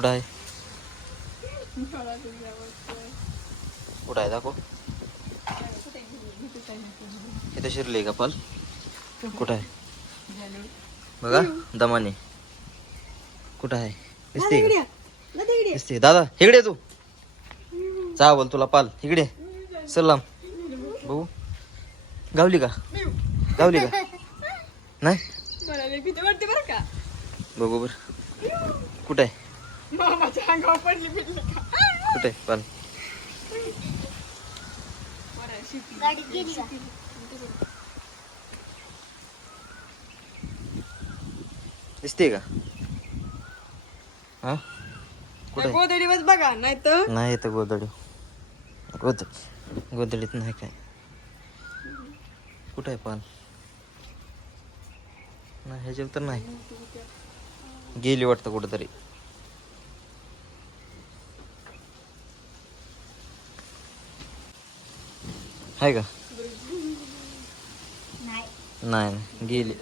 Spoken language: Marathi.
कुठं आहे? कुठं आहे दाखव. इथं शिरली का पाल कुठं आहे? बघा दमाने. कुठं आहे? दिसते का? दिसते. दादा इकडे तू. जा बोल तुला पाल. इकडे सलाम बघू. गावली का? गावली का? नाही? बघू बर. कुठं आहे? मामाच्या अंगावर पडली बिडली का कुठं? बरं. गाडीत गेली का? दिसते का हा? कुठं? आहे? गोधडीवर बघा नाही तर नाही येतं गोदडी गोदडी गोदडीत नाही काय. कुठं आहे पाल नाही ह्याच्यावर तर नाही. गेली वाटतं कुठंतरी. आहे का? नाही. नाही नाही. गेली.